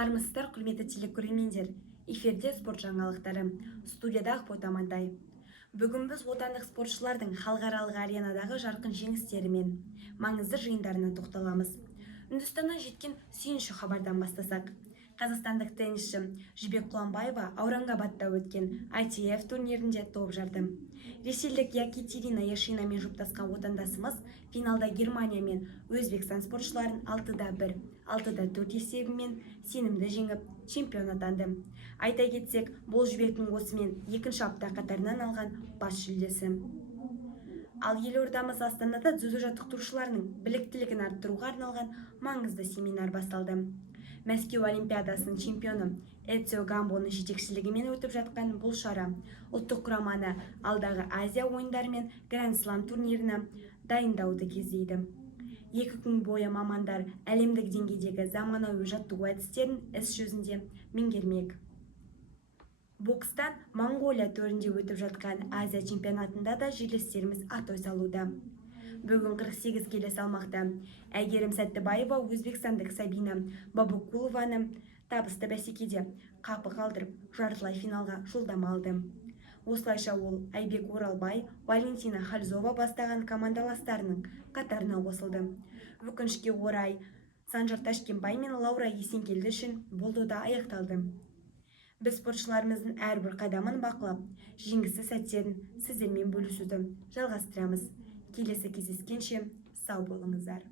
Армысыздар, құрметті телекөрермендер. Эфирде спорт жаңалықтары. Студияда Ақбота Амантай. Бүгін біз отандық спортшылардың халықаралық аренадағы жарқын жеңістері мен маңызды жиындарына тоқталамыз. Үндістаннан жеткен сүйінші хабардан бастасақ. Қазақстандық теннисші Жібек Құланбаева Аурангабадта өткен ITF турнирінде топ жарды. Ресейлік Екатерина Яшинамен жұптасқан отандасымыз финалда Германия мен Өзбекстан спортшыларын 6-1, 6-4 есебімен сенімді жеңіп, чемпион атанды. Айта кетсек, бұл Жібектің осымен екінші апта қатарынан алған бас жүлдесі. Ал елордамыз Астанада дзюдо жаттықтырушыларының біліктілігін арттыруға арналған маңызды семинар басталды. Мәскеу Олимпиадасының чемпионы Эцио Гамбоның жетекшілігімен өтіп жатқан бұл шара ұлттық құраманы алдағы Азия ойындары мен Гранд Слам турниріне дайындауды көздейді. 2 күн бойы мамандар әлемдік деңгейдегі заманауи жаттығу әдістерін іс жүзінде меңгермек. Бокстан Монголия төрінде өтіп жатқан Азия чемпионатында да жерлестеріміз атой салуда. Бүгін 48 келі салмақта Әйгерім Сәттібаева өзбекстандық Сабина Бабукулованы табысты бәсекеде қапы қалдырып, жартылай финалға жолдама алды. Осылайша ол Айбек Оралбай, Валентина Хальзова бастаған командаластарының қатарына қосылды. Өкінішке орай, Санжар Ташкенбай мен Лаура Есенкелді үшін бұл дода аяқталды. Біз спортшыларымыздың әрбір қадамын бақылап, жеңісті сәттерін сіздермен бөлісуді жалғастырамыз. Келесі кездескенше сау болыңыздар.